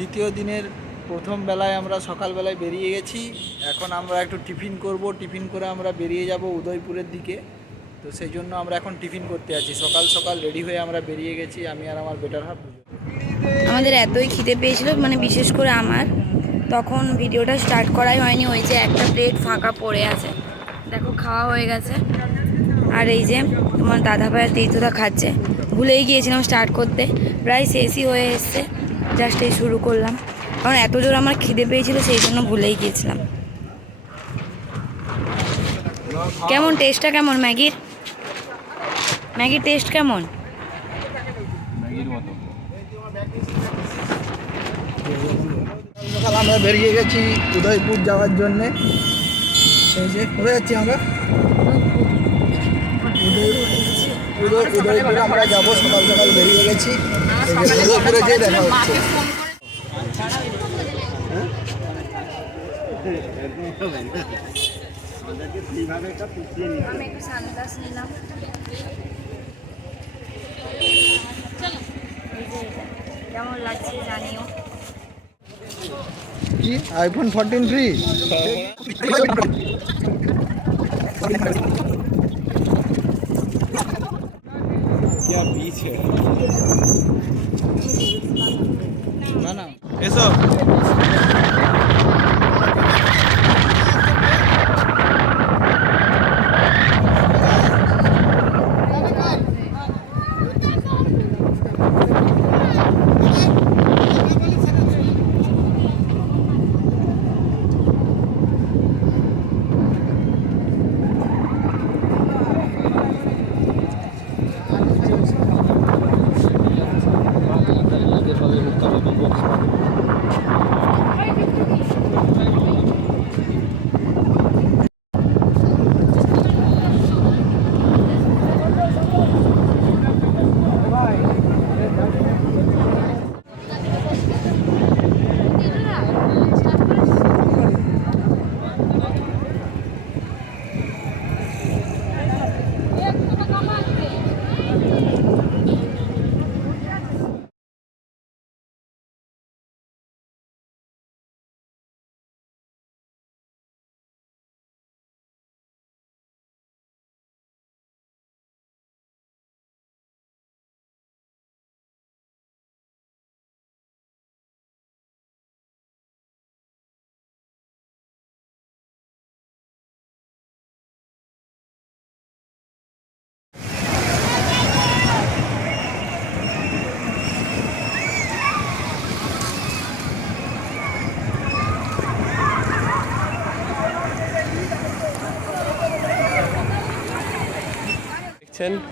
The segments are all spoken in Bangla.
দ্বিতীয় দিনের প্রথম বেলায় আমরা সকালবেলায় বেরিয়ে গেছি। এখন আমরা একটু টিফিন করব, টিফিন করে আমরা বেরিয়ে যাব উদয়পুরের দিকে। তো সেই জন্য আমরা এখন টিফিন করতে আছি। সকাল সকাল রেডি হয়ে আমরা বেরিয়ে গেছি, আমি আর আমার বেটার হাফ। আমাদের এতই খিদে পেয়েছিল, মানে বিশেষ করে আমার, তখন ভিডিওটা স্টার্ট করাই হয়নি। ওই যে একটা প্লেট ফাঁকা পড়ে আছে, দেখো খাওয়া হয়ে গেছে। আর এই যে তোমার দাদা ভাই আর তীর্থদা খাচ্ছে। ভুলেই গিয়েছিলাম স্টার্ট করতে, প্রায় শেষই হয়ে এসছে, জাস্ট এই শুরু করলাম। কারণ এত জোর আমার খিদে পেয়েছিল, সেই জন্য ভুলেই গিয়েছিলাম। কেমন টেস্টটা কেমন ম্যাগির? ম্যাগির টেস্ট কেমন? সকাল আমরা বেরিয়ে গেছি উদয়পুর যাওয়ার জন্যে। এই যে কোথায় যাচ্ছি আমরা? উদয়পুরে আমরা যাবো। সকাল সকাল বেরিয়ে গেছি, উদয়পুরে যেয়ে দেখা হচ্ছে। আমি একটু সানগ্লাস নিলাম। কেমন লাগছে জানিও। কি আইফোন 14 ফ্রি? क्या बीच है ना ना ऐसा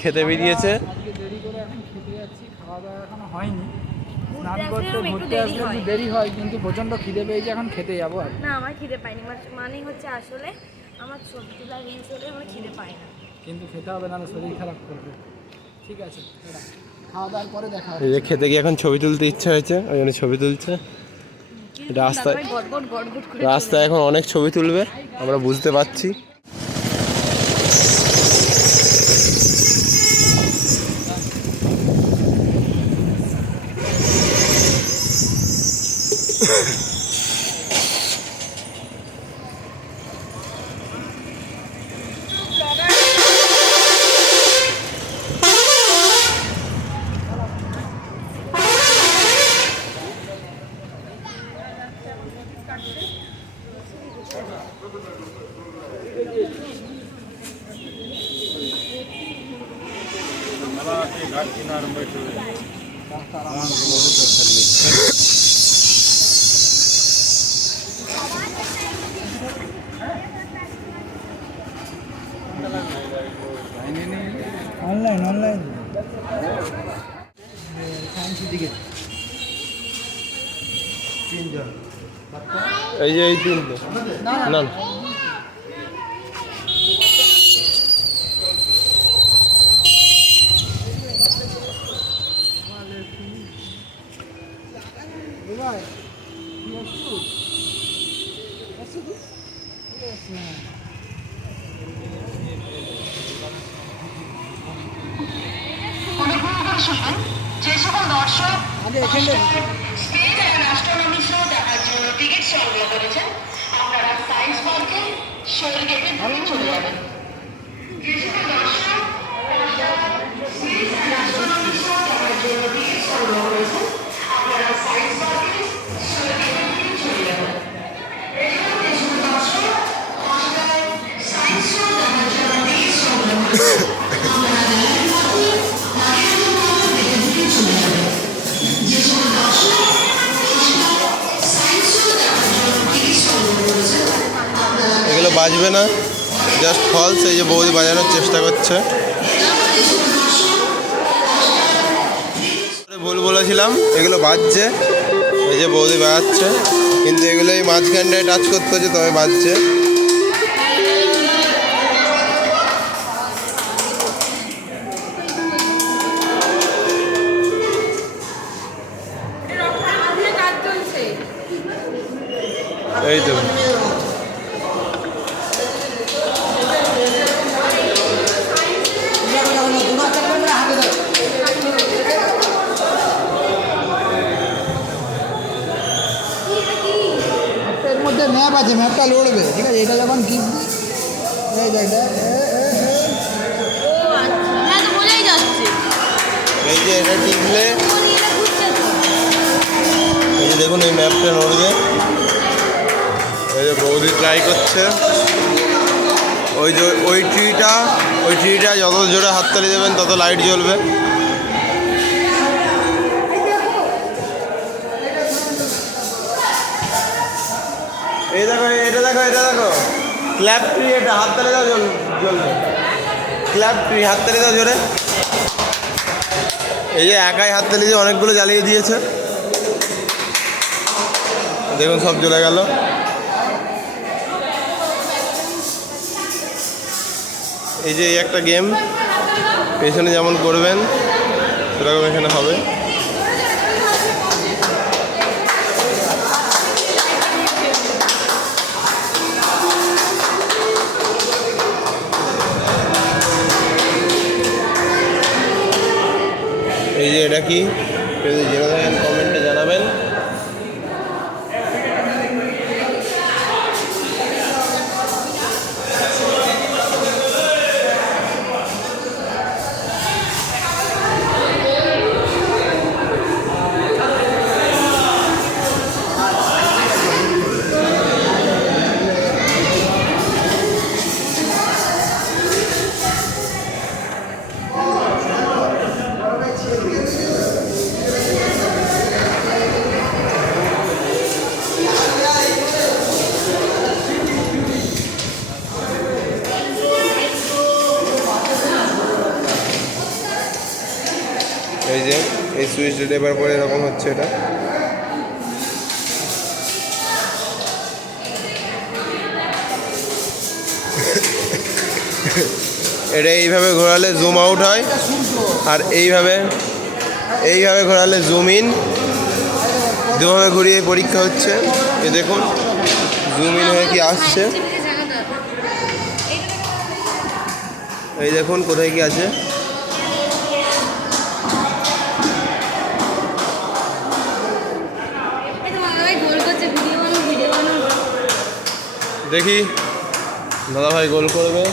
খেতে বেরিয়েছে। দেরি করে এখন খেতে যাচ্ছি, খাওয়া দাওয়া এখনো হয়নি। স্নান করতে ঘুরতে আসলে একটু দেরি হয়, কিন্তু প্রচণ্ড খিদে পেয়েছে, এখন খেতে যাবো আর। না, আমার খিদে পাইনি, মানে হচ্ছে আসলে আমার সবজি লাগিয়ে চলে, আমার খিদে পায় না। কিন্তু খেতে হবে, না শরীর খারাপ করবে। ঠিক আছে, খাওয়া দাওয়ার পরে দেখা হবে। এই যে খেতে গিয়ে এখন ছবি তুলতে ইচ্ছা হয়েছে, ওই জন্য ছবি তুলছে। রাস্তায় এখন অনেক ছবি তুলবে, আমরা বুঝতে পারছি। অনলাইন এই যে এই তিনটে না না যে সকল দর্শক আগে এখানে এগুলো বাজবে না, জাস্ট ফলস। এই যে বৌদি বাজানোর চেষ্টা করছে। ভুল বলেছিলাম, এগুলো বাজছে। এই যে বৌদি বাজাচ্ছে, কিন্তু এগুলো এই মাঝখানটায় টাচ করতে হচ্ছে তবে বাজছে। এই তো এর মধ্যে ম্যাপ আছে, ম্যাপটা লড়বে, ঠিক আছে? এটা যখন টিপবি, এই দেখ দেখ, এই যে এটা টিপলে এই যে দেখুন এই ম্যাপটা নড়বে। এই যে বৌদি ট্রাই করছে। ওই যে ওই ট্রিটা যত জোরে হাততালি দেবেন তত লাইট জ্বলবে। এই দেখো, এটা দেখো, এটা দেখো, ক্ল্যাপ ট্রি। এটা হাততালি দাও, জ্বলবে। ক্ল্যাপ ট্রি, হাততালি দাও জোরে। এই যে একাই হাততালি দিয়ে অনেকগুলো জ্বালিয়ে দিয়েছে। দেখুন সব জ্বলে গেল। এই যে এই একটা গেম, পেছনে যেমন করবেন সেরকম এখানে হবে। এই যে এটা কি, যদি জেনে থাকেন কমেন্টে জানাবেন। এই যে এই সুইচটা টেপার পরে এরকম হচ্ছে। এটা এটা এইভাবে ঘোরালে জুম আউট হয়, আর এইভাবে ঘোরালে জুম ইন। দুভাবে ঘুরিয়ে পরীক্ষা হচ্ছে। এ দেখুন জুম ইন হয়ে কি আসছে। এই দেখুন কোথায় কি আছে। দেখি দাদা ভাই গোল করবে।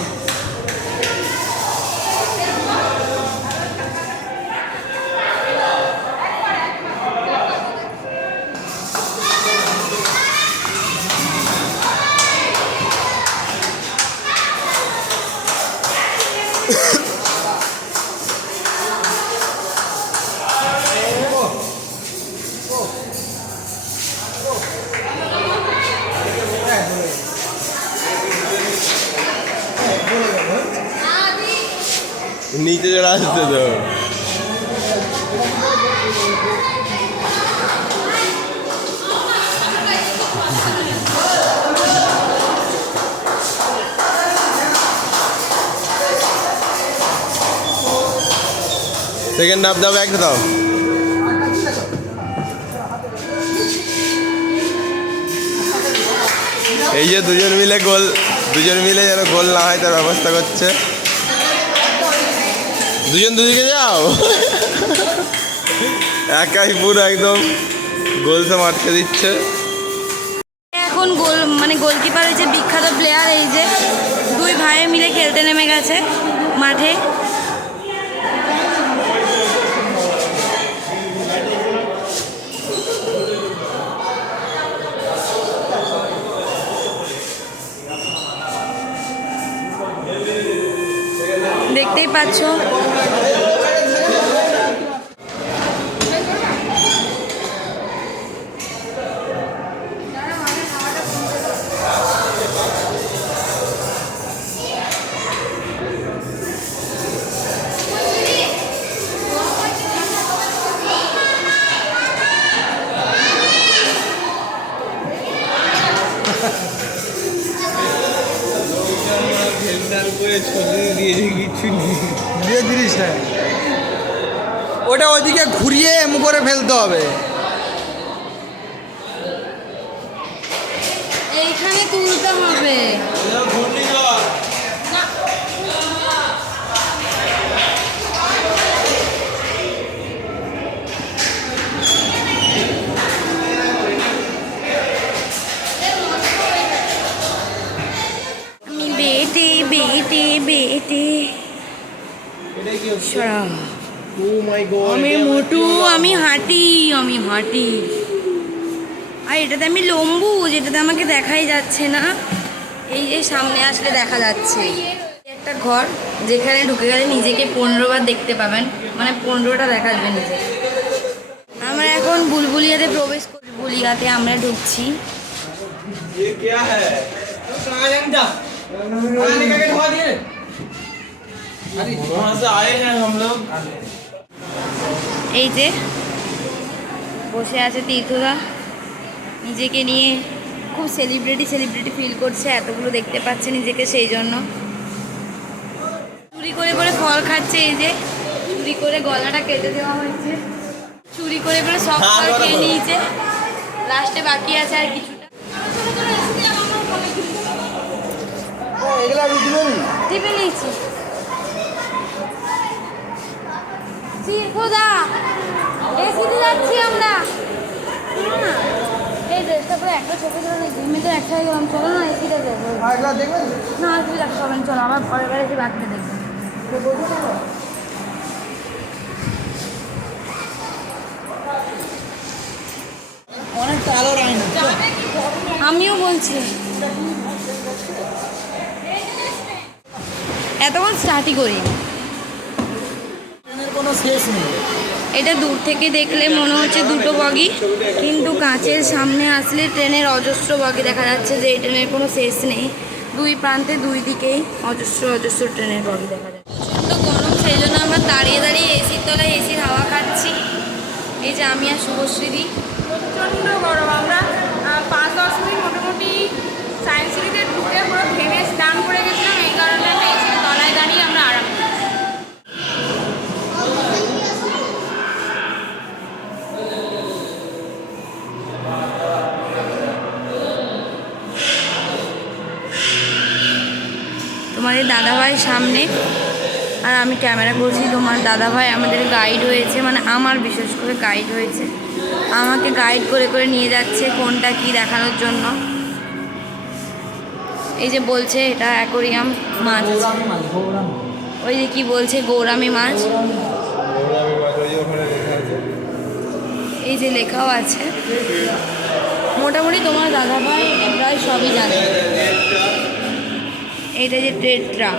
নিচে চলে আসতে তো। সেকেন্ড হাফ দাও, একটা দাও। এই যে দুজন মিলে যেন গোল না হয় তার ব্যবস্থা করছে। দুজন দুদিকে যাও, একাই পুরো একদম গোল সব আটকে দিচ্ছে। এখন গোলকিপার হয়েছে বিখ্যাত প্লেয়ার। এই যে দুই ভাই মিলে খেলতে নেমে গেছে মাঠে। দেখতেই পাচ্ছ দিয়ে দিস না, ওটা ওইদিকে ঘুরিয়ে এম করে ফেলতে হবে। এইখানে তুলতে হবে। আমি বেটে বেটে বেটে সরা। আমি মোটু, আমি হাঁটি, আমি হাঁটি। আর এটাতে আমি লম্বু, যেটাতে আমাকে দেখাই যাচ্ছে না। এই যে সামনে আসলে দেখা যাচ্ছে একটা ঘর, যেখানে ঢুকে গেলে নিজেকে 15 বার দেখতে পাবেন, মানে 15টা দেখা যাবে নিজে। আমরা এখন বুলবুলিয়াতে প্রবেশ করি। বুলবুলিয়াতে আমরা ঢুকছি। এই যে বসে আছে তীর্থদা, নিজেকে নিয়ে খুব সেলিব্রিটি ফিল করছে, এতগুলো দেখতে পাচ্ছে নিজেকে, সেই জন্য চুরি করে করে ফল খাচ্ছে। এই যে চুরি করে গলাটা কেটে দেওয়া হয়েছে, চুরি করে করে সব ফল খেয়ে নিয়েছে। লাস্টে বাকি আছে আর কিছুটা। টিপে নিয়েছি। তীর্থদা এসিতে যাচ্ছি আমরা। এই ড্রেসটা পরে একটা ছবি ধরে নেই, জিমে তো একটা হয়ে গেলাম। চলো না এসিটা দেখবো। না তুমি দেখা হবেন, চলো আবার পরের বার এসে বাকিটা দেখবো। অনেকটা আলো রায় না, আমিও বলছি এতক্ষণ স্টার্টই করি। ট্রেনের কোনো শেষ নেই। এটা দূর থেকে দেখলে মনে হচ্ছে দুটো বগি, কিন্তু কাঁচের সামনে আসলে ট্রেনের অজস্র বগি দেখা যাচ্ছে, যে এই ট্রেনের কোনো শেষ নেই। দুই প্রান্তে দুই দিকেই অজস্র অজস্র ট্রেনের বগি দেখা যাচ্ছে। প্রচণ্ড গরম, সেই জন্য আমরা দাঁড়িয়ে দাঁড়িয়ে এসির তলায় এসির হাওয়া খাচ্ছি। এই যে আমি আর শুভশ্রীদি। প্রচণ্ড গরম। আমরা 5-10 মিনিট মোটামুটি সায়েন্স সিটিতে ঢুকে পুরো ঘেমে স্নান করে গেছিলাম। এই কারণে আমরা এসির তলায় দাঁড়িয়ে আমরা আরাম করছি। তোমাদের দাদাভাই সামনে আর আমি ক্যামেরা করছি। তোমার দাদাভাই আমাদের গাইড হয়েছে, মানে আমার বিশেষ করে গাইড হয়েছে, আমাকে গাইড করে করে নিয়ে যাচ্ছে কোনটা কি দেখানোর জন্য। এই যে বলছে এটা অ্যাকোরিয়াম মাছ, ওই যে কি বলছে গৌরামি মাছ, এই যে লেখাও আছে। মোটামুটি তোমার দাদাভাই প্রায় সবই জানে। এইটা যে টেট্রা,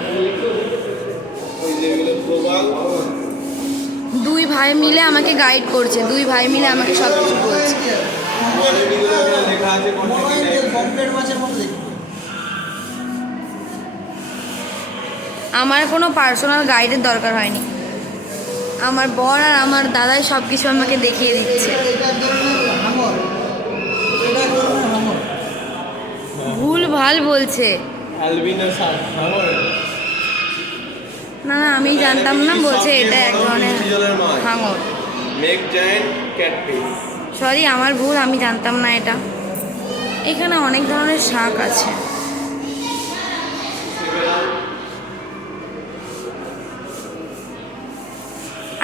দুই ভাই মিলে আমাকে গাইড করছে, দুই ভাই মিলে আমাকে সব কিছু বলছে। আমার কোনো পার্সোনাল গাইডের দরকার হয়নি, আমার বর আর আমার দাদাই সব কিছু আমাকে দেখিয়ে দিচ্ছে। ভুল ভাল বলছে। না না আমি জানতাম না, বলছে এটা এক ধরনের হাঙর। সরি আমার ভুল, আমি জানতাম না এটা। এখানে অনেক ধরনের শাক আছে।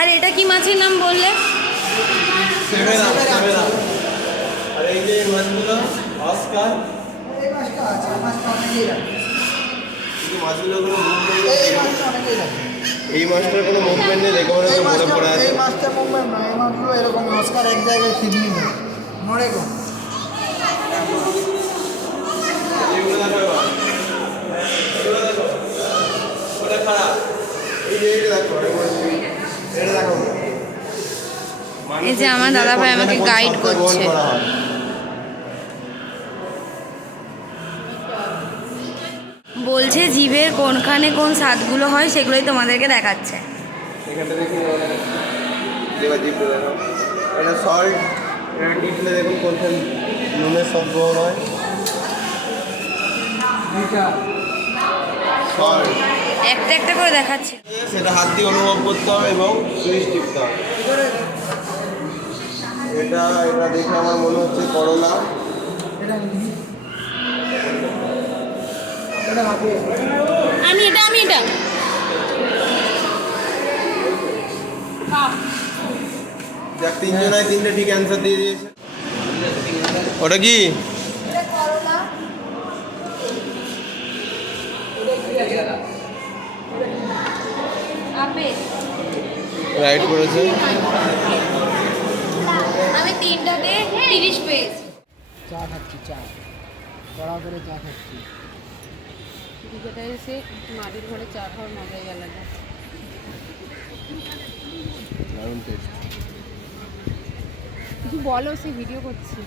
আর এটা কি মাছের নাম বললে? আর এই যে মাছগুলো অস্কার এই মাছটা আছে, এই মাছটা অনেকেই রাখে। কিন্তু মাছগুলো কোনো মুভমেন্ট এই নেই। মাছটা অনেকেই রাখে। এই মাছটার কোনো মুভমেন্ট নেই, দেখে মনে এই হচ্ছে মরে পড়ে আছে। মাছটা মুভমেন্ট নয়, এই মাছগুলো এরকম নমস্কার এক জায়গায় খিদনি নেই, নড়ে গো। এগুলো দেখো এবার। এগুলো দেখো। ওটা খারাপ। এই যে এটা দেখো, এটা দেখো। এই যে আমার দাদা ভাই আমাকে গাইড করছে। বলছে জিভের কোনখানে কোন স্বাদগুলো হয় সেগুলোই তোমাদেরকে দেখাচ্ছে। এখানটা দেখি এবার জিপটা দেখো, এটা সল্ট, এটা টিপলে দেখুন কোনখান নুনের সব গ্রহণ হয়। সল্ট একটা একটা করে দেখাচ্ছে। সেটা হাত দিয়ে অনুভব করতে হবে এবং সুইচ টিপতে হবে। এটা এটা দেখে আমার মনে হচ্ছে করলা। আমি এটা যাক, তিনজনায় তিনটে ঠিক অ্যান্সার দিয়ে দিয়েছে। ওটা কি? রাইট করেছে। আমি তিনটাতে 30 পেয়েছি। চা খাচ্ছি, চা কড়া করে চা খাচ্ছি। যেটা এসে মাটির ঘরে চা খাওয়ার মজাই আলাদা। দারুণ টেস্ট। কিছু বলো, সে ভিডিও করছি।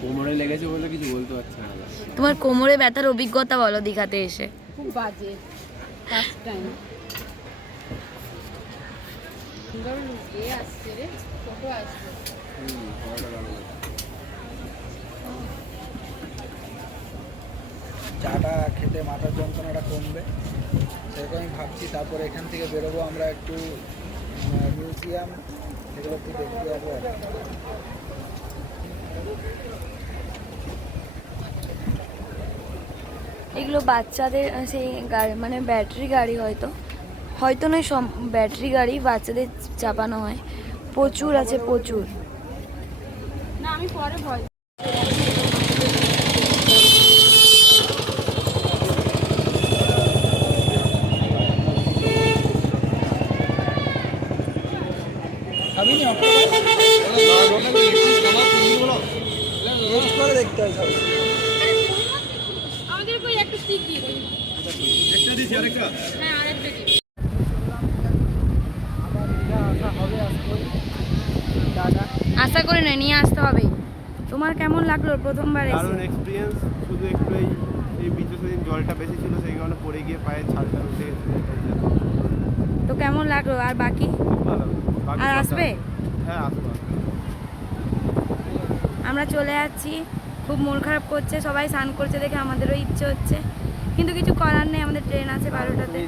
কোমরে লেগেছে বলে কিছু বলতে পারছে না। তোমার কোমরে ব্যথার অভিজ্ঞতা বলো দীঘাতে এসে। খুব বাজে, ফার্স্ট টাইম। ধরুন এ আসছে রে, ফটো আসছে। চাটা খেতে মাথার যন্ত্রণাটা কমবে, সেরকম আমি ভাবছি। তারপর এখান থেকে বেরোবো আমরা একটু মিউজিয়াম, এগুলো একটু দেখতে যাবো আর কি। এগুলো বাচ্চাদের সেই গাড়ি, মানে ব্যাটারি গাড়ি, হয়তো হয়তো নয়, সব ব্যাটারি গাড়ি বাচ্চাদের চাপানো হয়। প্রচুর আছে, প্রচুর। না, আমি পরে ভয়। খাবি নি টেস্ট করে দেখতে হয় সব। আমাদের কই একটা স্টিক দিয়ে দিন। একটা দিছি আরেকটা। হ্যাঁ, আরেকটা দিন। আবার দীঘা আসা হবে আজকে। টাটা। আশা করি না, নিয়ে আসতে হবে। তোমার কেমন লাগলো প্রথমবার এসে? দারুণ এক্সপিরিয়েন্স। শুধু একটু এই বিচে সেদিন জলটা বেশি ছিল, সেই কারণে পড়ে গিয়ে পায়ের ছালটা উঠে গেছে। তো কেমন লাগলো? আর বাকি খুব ভালো। বাকি আর সব আসবে? দারুণ। হ্যাঁ, আসবো। আমরা চলে যাচ্ছি। খুব মন খারাপ করছে, সবাই স্নান করছে দেখে আমাদেরও ইচ্ছে হচ্ছে, কিন্তু কিছু করার নেই, আমাদের ট্রেন আছে 12টাতে।